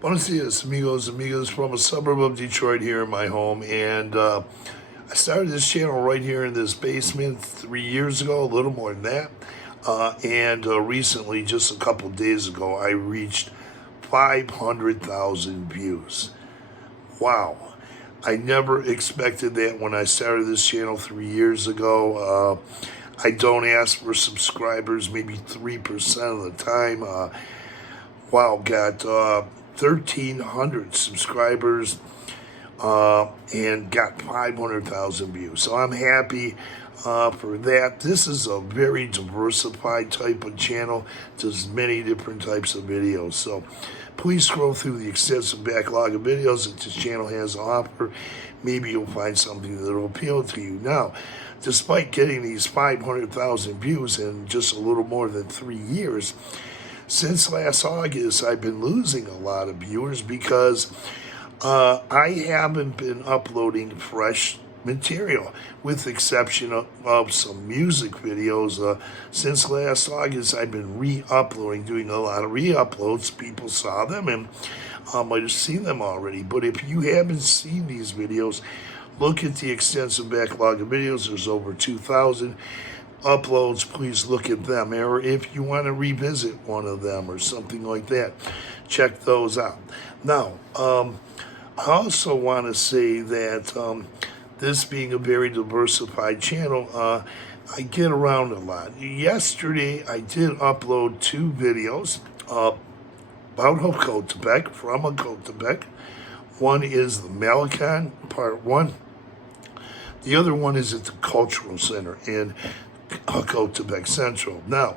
Buenos dias, amigos, from a suburb of Detroit here in my home. And I started this channel right here in this basement 3 years ago, a little more than that. And recently, just a couple days ago, I reached 500,000 views. Wow. I never expected that when I started this channel 3 years ago. I don't ask for subscribers maybe 3% of the time. Wow, got 1,300 subscribers and got 500,000 views. So I'm happy for that. This is a very diversified type of channel, does many different types of videos. So please scroll through the extensive backlog of videos that this channel has to offer. Maybe you'll find something that will appeal to you. Now, despite getting these 500,000 views in just a little more than 3 years, since last August, I've been losing a lot of viewers because I haven't been uploading fresh material, with the exception of some music videos. Since last August, I've been re-uploading, doing a lot of re-uploads. People saw them and might have seen them already. But if you haven't seen these videos, look at the extensive backlog of videos. There's over 2,000 uploads. Please look at them. Or if you want to revisit one of them or something like that, check those out. Now, I also want to say that this being a very diversified channel, I get around a lot. Yesterday, I did upload 2 videos about Hakotepec, from Hakotepec. One is the Malecon, part 1. The other one is at the Cultural Center in Hakotepec Central. Now,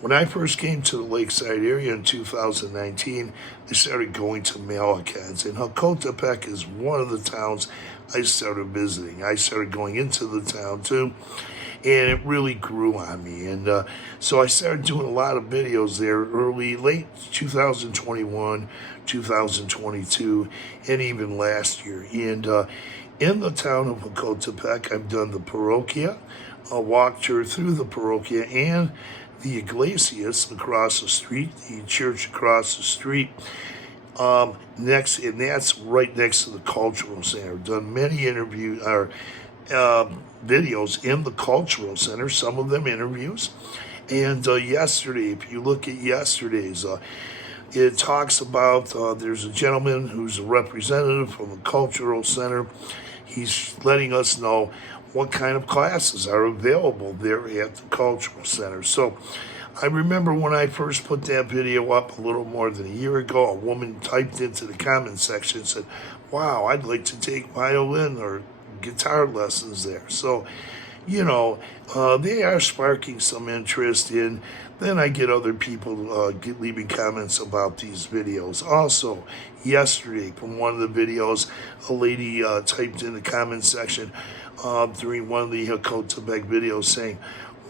when I first came to the Lakeside area in 2019, I started going to Malecons, and Hakotepec is one of the towns I started visiting. I started going into the town too, and it really grew on me. And so I started doing a lot of videos there late 2021, 2022, and even last year. And in the town of Hakotepec, I've done the parochia, walked her through the parochia, and the Iglesias across the street, the church across the street. Next, and that's right next to the Cultural Center. Done many interviews or videos in the Cultural Center, some of them interviews. And yesterday, if you look at yesterday's, it talks about there's a gentleman who's a representative from the Cultural Center. He's letting us know what kind of classes are available there at the Cultural Center. So I remember when I first put that video up a little more than a year ago, a woman typed into the comment section and said, wow, I'd like to take violin or guitar lessons there. So, you know, they are sparking some interest in. Then I get other people leaving comments about these videos. Also, yesterday, from one of the videos, a lady typed in the comment section during one of the Hakotepec videos saying,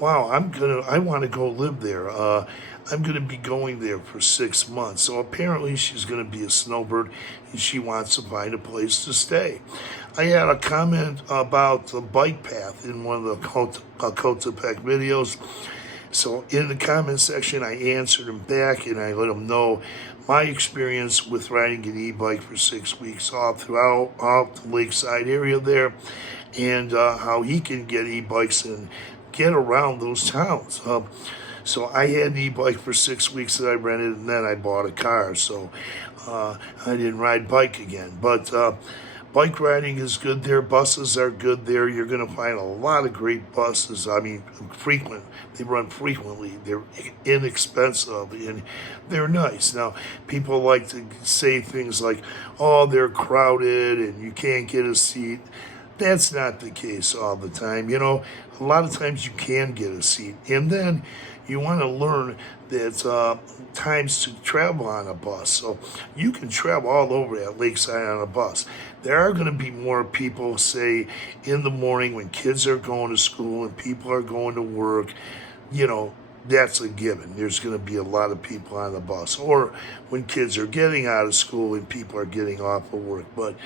wow, I want to go live there. I'm gonna be going there for 6 months. So apparently she's gonna be a snowbird and she wants to find a place to stay. I had a comment about the bike path in one of the Hakotepec videos. So in the comment section, I answered him back and I let him know my experience with riding an e-bike for 6 weeks all throughout the Lakeside area there, and how he can get e-bikes and get around those towns. So I had an e-bike for 6 weeks that I rented, and then I bought a car. So I didn't ride bike again. But bike riding is good there. Buses are good there. You're going to find a lot of great buses. I mean, frequent. They run frequently. They're inexpensive and they're nice. Now, people like to say things like, oh, they're crowded and you can't get a seat. That's not the case all the time. You know, a lot of times you can get a seat. And then you want to learn that times to travel on a bus. So you can travel all over at Lakeside on a bus. There are going to be more people, say, in the morning when kids are going to school and people are going to work. You know, that's a given. There's going to be a lot of people on the bus. Or when kids are getting out of school and people are getting off of work. But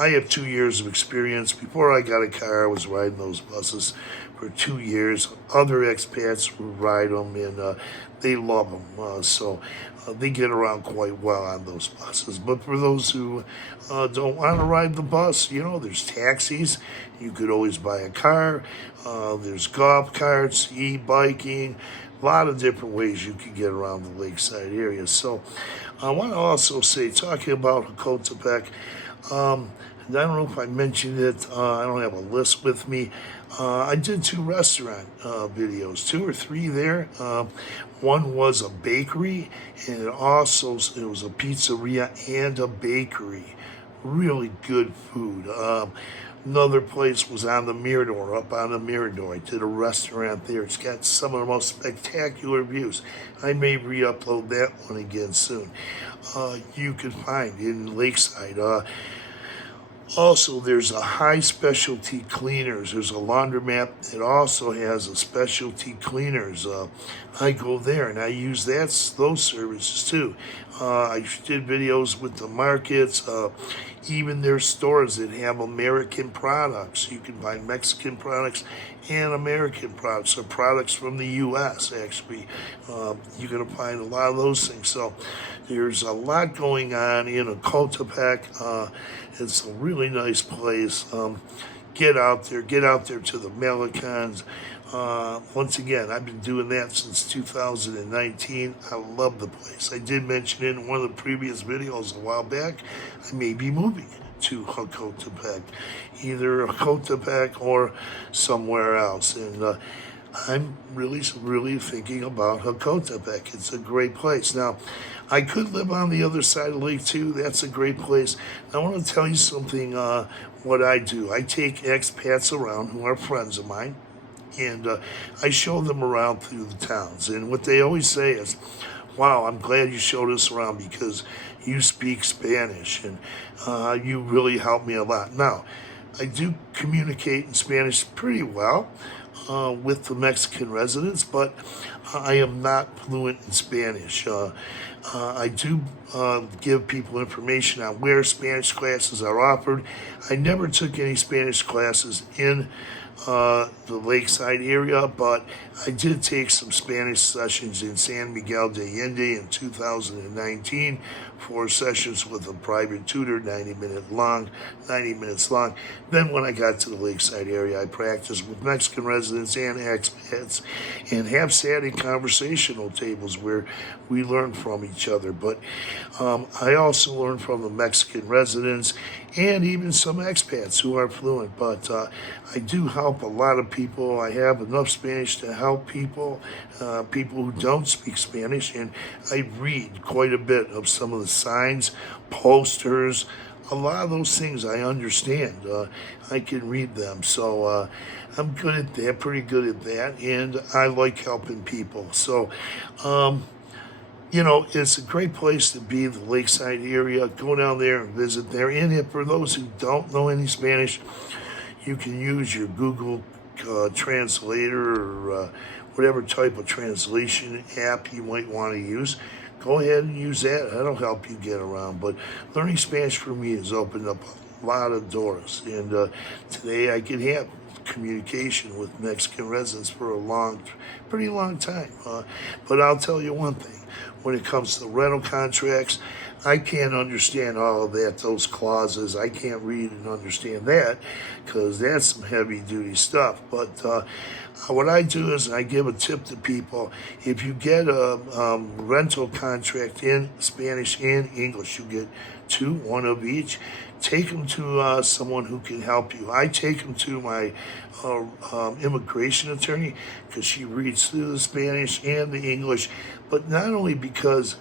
I have 2 years of experience. Before I got a car, I was riding those buses for 2 years. Other expats ride them, and they love them. So They get around quite well on those buses. But for those who don't want to ride the bus, there's taxis. You could always buy a car. There's golf carts, e-biking, a lot of different ways you can get around the lakeside area. So I want to also say, talking about Hokotepec, and I don't know if I mentioned it. I don't have a list with me. I did 2 restaurant videos, 2 or 3 there. One was a bakery, and it was a pizzeria and a bakery. Really good food. Another place was on the Mirador, up on the Mirador. I did a restaurant there. It's got some of the most spectacular views. I may re-upload that one again soon. You can find in Lakeside. Also, there's a high specialty cleaners. There's a laundromat that also has a specialty cleaners. I go there and I use those services too. I did videos with the markets, even their stores that have American products. You can buy Mexican products and American products, or products from the U.S. actually. You're going to find a lot of those things. So there's a lot going on in Hokotepec. It's a really nice place. Get out there to the Malecons. Once again, I've been doing that since 2019. I love the place. I did mention in one of the previous videos a while back, I may be moving to Hokotepec, either Hokotepec or somewhere else. And I'm really thinking about Hokotepec. It's a great place. Now, I could live on the other side of the lake too. That's a great place. I want to tell you something, what I do. I take expats around who are friends of mine, and I show them around through the towns. And what they always say is, wow, I'm glad you showed us around because you speak Spanish, and you really helped me a lot. Now, I do communicate in Spanish pretty well with the Mexican residents, but I am not fluent in Spanish. I do give people information on where Spanish classes are offered. I never took any Spanish classes in the lakeside area, but I did take some Spanish sessions in San Miguel de Allende in 2019, 4 sessions with a private tutor, 90 minutes long. Then when I got to the lakeside area, I practiced with Mexican residents and expats and have sat in conversational tables where we learn from each other. But I also learn from the Mexican residents and even some expats who are fluent. But I do help a lot of people. I have enough Spanish to help people who don't speak Spanish, and I read quite a bit of some of the signs, posters, a lot of those things I understand. I can read them, so I'm good at that, pretty good at that, and I like helping people. So, it's a great place to be, the lakeside area. Go down there and visit there. And for those who don't know any Spanish, you can use your Google translator or whatever type of translation app you might want to use. Go ahead and use that. That'll help you get around. But learning Spanish for me has opened up a lot of doors. And today I can have communication with Mexican residents for a pretty long time. But I'll tell you one thing. When it comes to rental contracts, I can't understand all of that, those clauses. I can't read and understand that because that's some heavy duty stuff. But what I do is I give a tip to people. If you get a rental contract in Spanish and English, you get 2, 1 of each. Take them to someone who can help you. I take them to my immigration attorney because she reads through the Spanish and the English, but not only because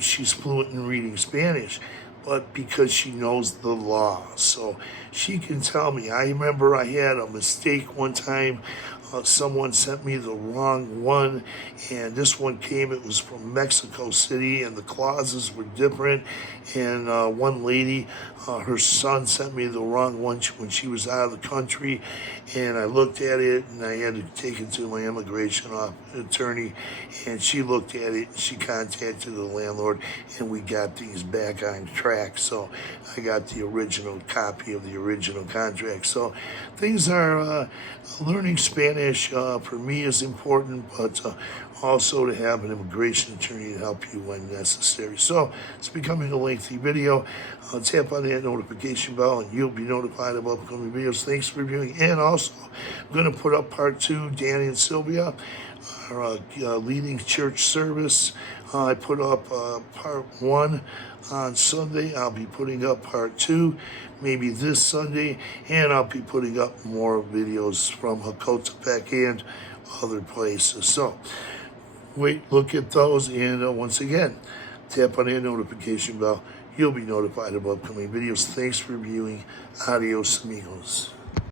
she's fluent in reading Spanish, but because she knows the law. So she can tell me. I remember I had a mistake one time. Someone sent me the wrong one, and this one came, it was from Mexico City, and the clauses were different. And one lady, her son sent me the wrong one when she was out of the country, and I looked at it, and I had to take it to my immigration office. attorney, and she looked at it. She contacted the landlord, and we got things back on track. So I got the original copy of the original contract. So things are learning Spanish for me is important, but also to have an immigration attorney to help you when necessary. So it's becoming a lengthy video. Tap on that notification bell and you'll be notified of upcoming videos. Thanks for viewing. And also, I'm going to put up part 2, Danny and Sylvia, our leading church service. I put up part 1 on Sunday. I'll be putting up part 2 maybe this Sunday, and I'll be putting up more videos from Hakotepec and other places. So look at those, and once again, tap on that notification bell. You'll be notified of upcoming videos. Thanks for viewing. Adios, amigos.